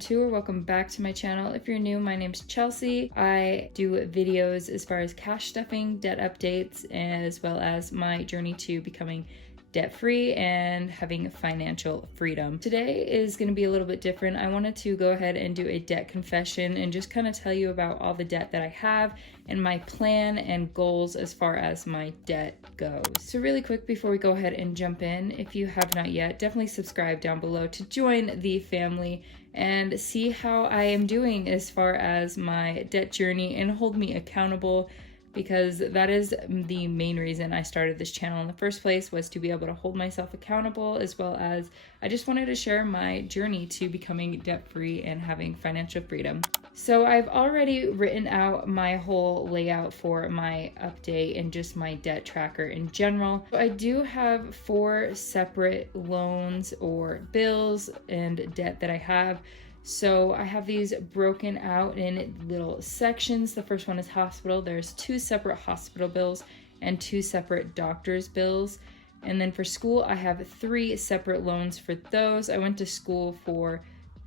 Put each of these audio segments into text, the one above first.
to or welcome back to my channel. If you're new, my name's Chelsea. I do videos as far as cash stuffing, debt updates, as well as my journey to becoming debt-free and having financial freedom. Today is going to be a little bit different. I wanted to go ahead and do a debt confession and just kind of tell you about all the debt that I have and my plan and goals as far as my debt goes. So really quick before we go ahead and jump in, if you have not yet, definitely subscribe down below to join the family and see how I am doing as far as my debt journey and hold me accountable, because that is the main reason I started this channel in the first place, was to be able to hold myself accountable, as well as I just wanted to share my journey to becoming debt-free and having financial freedom. So I've already written out my whole layout for my update and just my debt tracker in general. I do have 4 separate loans or bills and debt that I have. So I have these broken out in little sections. The first one is hospital. There's 2 separate hospital bills and 2 separate doctor's bills. And then for school, I have 3 separate loans for those. I went to school for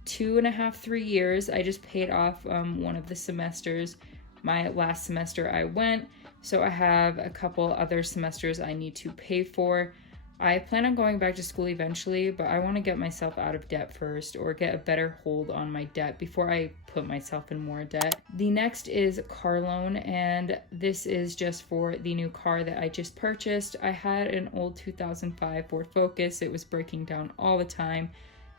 2.5, 3 years. I just paid off one of the semesters. My last semester I went. So I have a couple other semesters I need to pay for. I plan on going back to school eventually, but I want to get myself out of debt first, or get a better hold on my debt before I put myself in more debt. The next is car loan, and this is just for the new car that I just purchased. I had an old 2005 Ford Focus. It was breaking down all the time,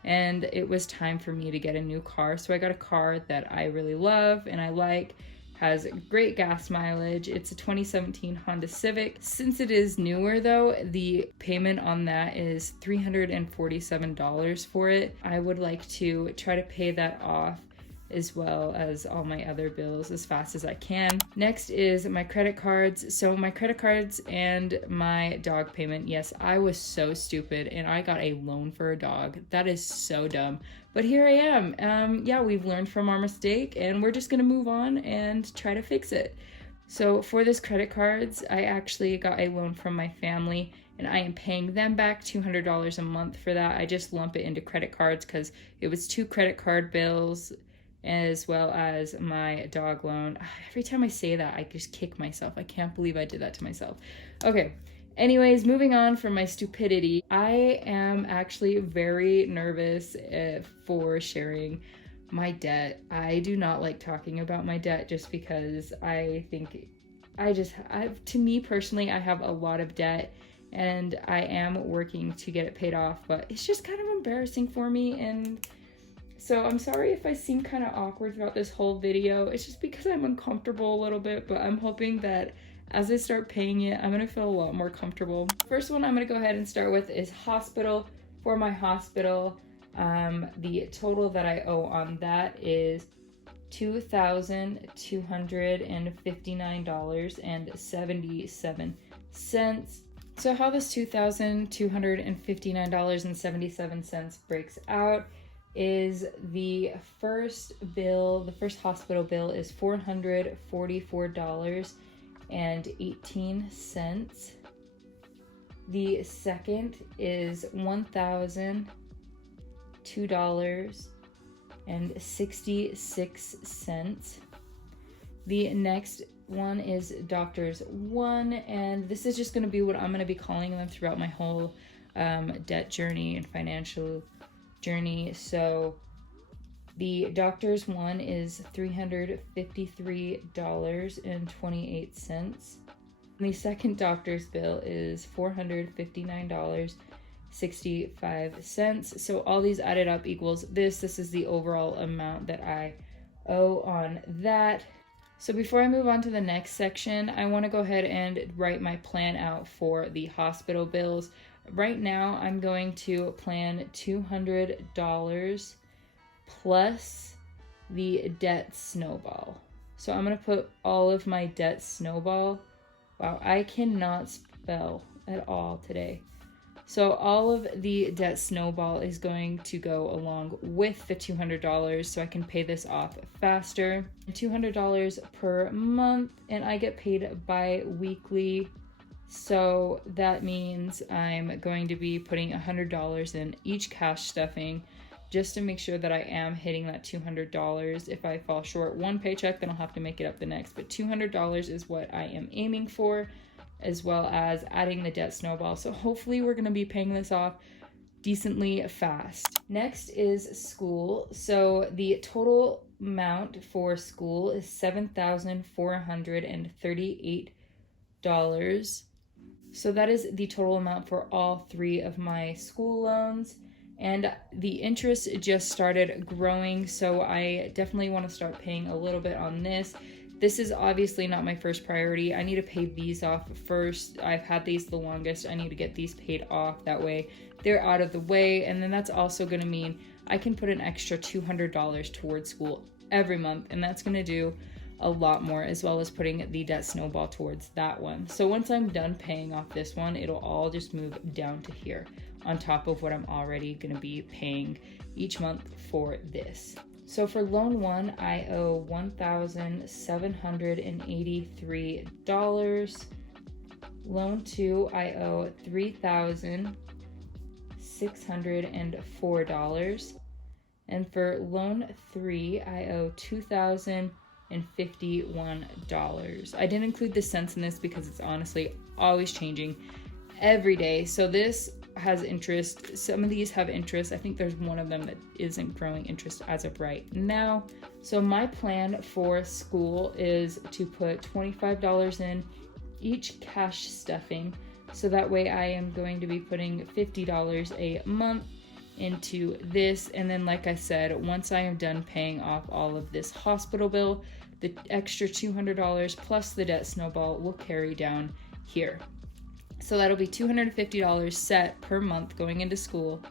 and it was time for me to get a new car. So I got a car that I really love and I like. Has great gas mileage. It's a 2017 Honda Civic. Since it is newer though, the payment on that is $347 for it. I would like to try to pay that off, as well as all my other bills, as fast as I can. Next is my credit cards. So my credit cards and my dog payment. Yes, I was so stupid and I got a loan for a dog. That is so dumb. But here I am. Yeah, we've learned from our mistake and we're just gonna move on and try to fix it. So for this credit cards, I actually got a loan from my family and I am paying them back $200 a month for that. I just lump it into credit cards because it was 2 credit card bills, as well as my dog loan. Every time I say that, I just kick myself. I can't believe I did that to myself. Okay, anyways, moving on from my stupidity, I am actually very nervous for sharing my debt. I do not like talking about my debt just because I think to me personally, I have a lot of debt and I am working to get it paid off, but it's just kind of embarrassing for me. And so I'm sorry if I seem kind of awkward throughout this whole video. It's just because I'm uncomfortable a little bit, but I'm hoping that as I start paying it, I'm gonna feel a lot more comfortable. First one I'm gonna go ahead and start with is hospital. For my hospital, the total that I owe on that is $2,259.77. So how this $2,259.77 breaks out is the first hospital bill is $444.18. The second is $1,002.66. The next one is Doctors 1, and this is just going to be what I'm going to be calling them throughout my whole debt journey and financial journey. So the Doctors 1 is $353.28. The second doctor's bill is $459.65. So all these added up equals this. This is the overall amount that I owe on that. So before I move on to the next section, I want to go ahead and write my plan out for the hospital bills. Right now, I'm going to plan $200 plus the debt snowball. So I'm going to put all of my debt snowball. Wow, I cannot spell at all today. So all of the debt snowball is going to go along with the $200 so I can pay this off faster. $200 per month, and I get paid bi-weekly. So that means I'm going to be putting $100 in each cash stuffing just to make sure that I am hitting that $200. If I fall short one paycheck, then I'll have to make it up the next. But $200 is what I am aiming for, as well as adding the debt snowball. So hopefully we're going to be paying this off decently fast. Next is school. So the total amount for school is $7,438. So that is the total amount for all 3 of my school loans. And the interest just started growing, so I definitely want to start paying a little bit on this. This is obviously not my first priority. I need to pay these off first. I've had these the longest. I need to get these paid off. That way they're out of the way. And then that's also going to mean I can put an extra $200 towards school every month. And that's going to do a lot more, as well as putting the debt snowball towards that one. So once I'm done paying off this one, it'll all just move down to here on top of what I'm already going to be paying each month for this. So for loan 1, I owe $1,783. Loan 2, I owe $3,604. And for loan 3, I owe $2,051. I didn't include the cents in this because it's honestly always changing every day. So this has interest. Some of these have interest. I think there's one of them that isn't growing interest as of right now. So my plan for school is to put $25 in each cash stuffing. So that way I am going to be putting $50 a month into this. And then, like I said, once I am done paying off all of this hospital bill, the extra $200 plus the debt snowball will carry down here. So that'll be $250 set per month going into school,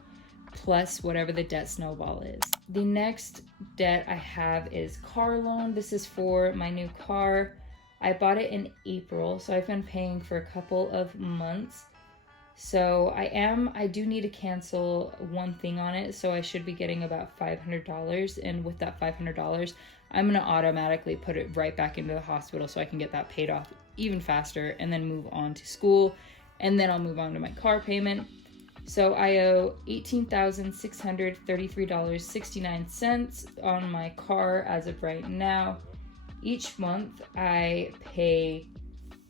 plus whatever the debt snowball is. The next debt I have is car loan. This is for my new car. I bought it in April, so I've been paying for a couple of months. So I do need to cancel one thing on it, so I should be getting about $500. And with that $500, I'm gonna automatically put it right back into the hospital so I can get that paid off even faster and then move on to school. And then I'll move on to my car payment. So I owe $18,633.69 on my car as of right now. Each month I pay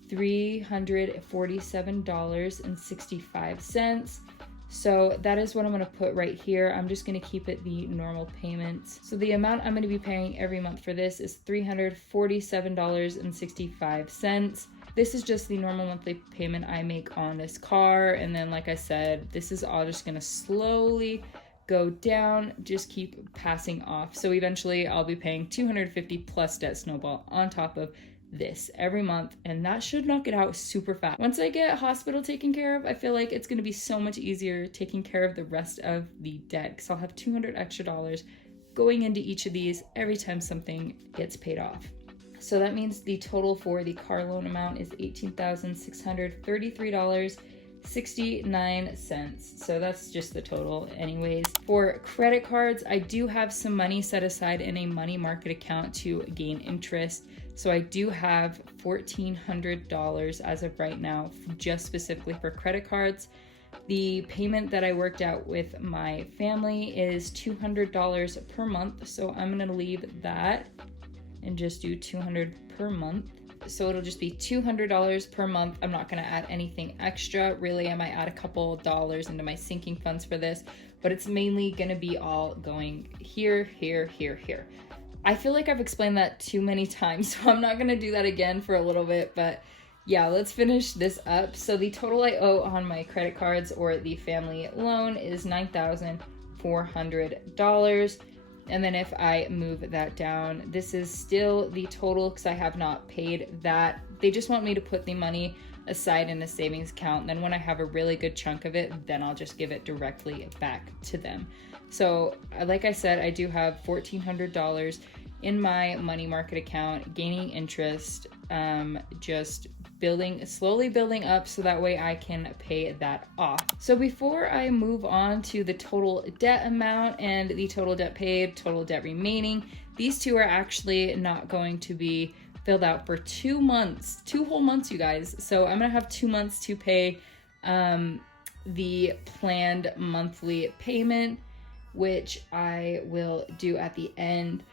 $347.65. So that is what I'm going to put right here. I'm just going to keep it the normal payments. So the amount I'm going to be paying every month for this is $347.65. This is just the normal monthly payment I make on this car. And then, like I said, this is all just going to slowly go down, just keep passing off. So eventually I'll be paying $250 plus debt snowball on top of this every month, and that should knock it out super fast. Once I get hospital taken care of, I feel like it's going to be so much easier taking care of the rest of the debt, because I'll have $200 extra going into each of these every time something gets paid off. So that means the total for the car loan amount is $18,633.69. So that's just the total anyways. For credit cards, I do have some money set aside in a money market account to gain interest. So I do have $1,400 as of right now, just specifically for credit cards. The payment that I worked out with my family is $200 per month. So I'm gonna leave that and just do $200 per month. So it'll just be $200 per month. I'm not gonna add anything extra. Really, I might add a couple of dollars into my sinking funds for this, but it's mainly gonna be all going here, here, here, here. I feel like I've explained that too many times, so I'm not gonna do that again for a little bit, but yeah, let's finish this up. So the total I owe on my credit cards or the family loan is $9,400. And then if I move that down, this is still the total because I have not paid that. They just want me to put the money aside in a savings account. And then when I have a really good chunk of it, then I'll just give it directly back to them. So like I said, I do have $1,400 in my money market account, gaining interest, just slowly building up so that way I can pay that off. So before I move on to the total debt amount and the total debt paid, total debt remaining, these two are actually not going to be filled out for 2 months, 2 whole months, you guys. So I'm gonna have 2 months to pay the planned monthly payment. which I will do at the end.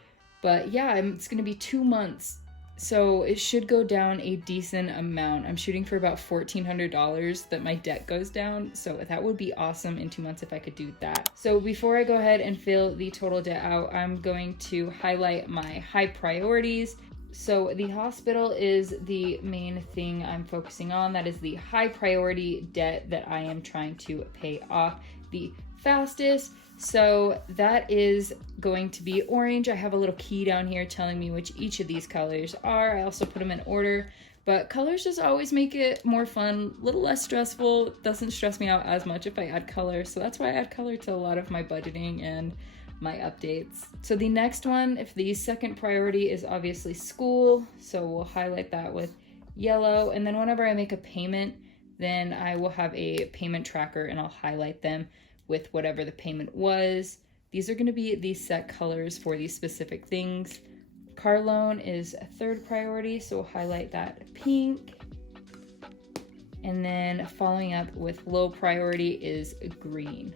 But yeah, it's gonna be 2 months, so it should go down a decent amount. I'm shooting for about $1,400 that my debt goes down, so that would be awesome in 2 months if I could do that. So before I go ahead and fill the total debt out, I'm going to highlight my high priorities. So the hospital is the main thing I'm focusing on. That is the high priority debt that I am trying to pay off the fastest. So that is going to be orange. I have a little key down here telling me which each of these colors are. I also put them in order, but colors just always make it more fun, a little less stressful. Doesn't stress me out as much if I add color. So that's why I add color to a lot of my budgeting and my updates. So the next one, if the second priority, is obviously school. So we'll highlight that with yellow. And then whenever I make a payment, then I will have a payment tracker and I'll highlight them with whatever the payment was. These are going to be the set colors for these specific things. Car loan is a third priority, so we'll highlight that pink. And then following up with low priority is green.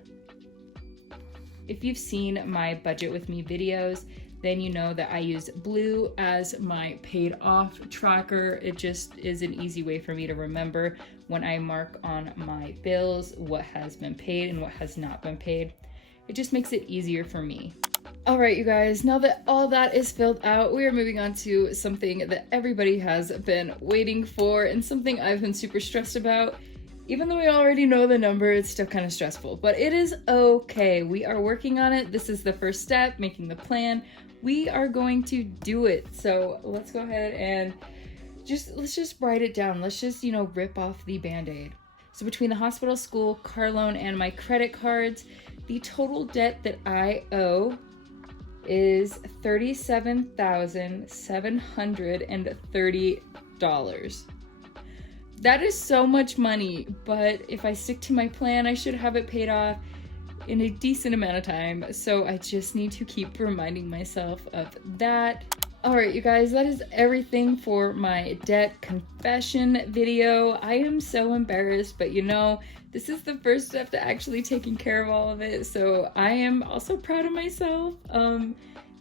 If you've seen my budget with me videos, then you know that I use blue as my paid off tracker. It just is an easy way for me to remember when I mark on my bills what has been paid and what has not been paid. It just makes it easier for me. All right, you guys, now that all that is filled out, we are moving on to something that everybody has been waiting for and something I've been super stressed about. Even though we already know the number, it's still kind of stressful, but it is okay. We are working on it. This is the first step, making the plan. We are going to do it. So let's go ahead and let's just write it down. Let's just, rip off the Band-Aid. So between the hospital, school, car loan, and my credit cards, the total debt that I owe is $37,730. That is so much money, but if I stick to my plan, I should have it paid off in a decent amount of time. So I just need to keep reminding myself of that. All right, you guys, that is everything for my debt confession video. I am so embarrassed, but this is the first step to actually taking care of all of it. So I am also proud of myself.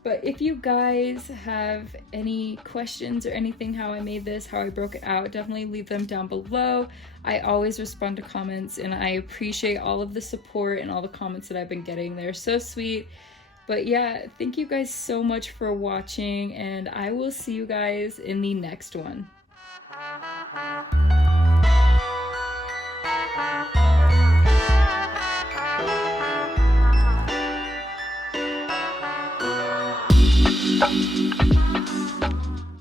But if you guys have any questions or anything how I made this, how I broke it out, definitely leave them down below. I always respond to comments and I appreciate all of the support and all the comments that I've been getting. They're so sweet. But yeah, thank you guys so much for watching and I will see you guys in the next one. Thank you.